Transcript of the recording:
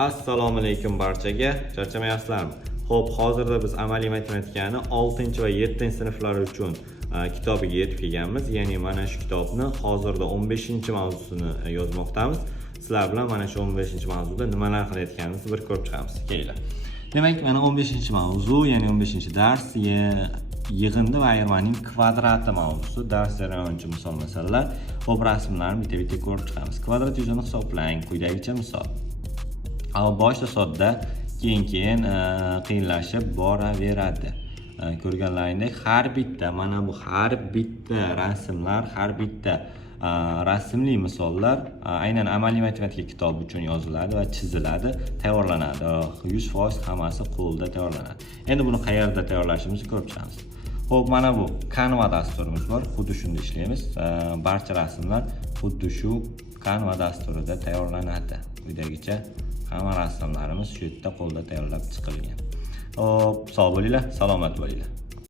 Assalomu alaykum barchaga. Charchamayapsizlarmi? Xo'p, hozirda biz amaliy matematikani 6 va 7 sinflar uchun kitobiga yetib kelganmiz. Ya'ni mana shu kitobni hozirda 15-mavzusini yozmoqdamiz. Sizlar bilan mana shu 15-mavzuda nimalar qilayotganimizni bir ko'rib chiqamiz. Kelinglar. Demak, mana 15-mavzu, ya'ni 15-dars yig'indi va ayirmaning kvadrati mavzusi. Dars jarayonchi misol masalalar. Xo'p, rasmlarni bitta-bitta ko'rib chiqamiz. Kvadrat yuzini hisoblang. Quyidagicha misol. Boshida sodda, keyin qiyinlashib boraveradi. Ko'rganlaringdek har bitta mana bu har bitta rasmlar, har bitta rasmli misollar aynan amaliy matematika kitobi uchun yoziladi va chiziladi, tayyorlanadi. 100% hammasi qo'lda tayyorlanadi. Endi buni qayerda tayyorlashimizni ko'rib chiqamiz. Xo'p, mana bu Canva dasturimiz bor. Xuddi shunda ishlaymiz. Barcha rasmlar xuddi shu Canva dasturida tayyorlanadi. Quyidagicha hamma rasmlarimiz shu yerda qo'lda tayyorlab chiqilgan. Xo'p, sog' bo'linglar, salomat bo'linglar.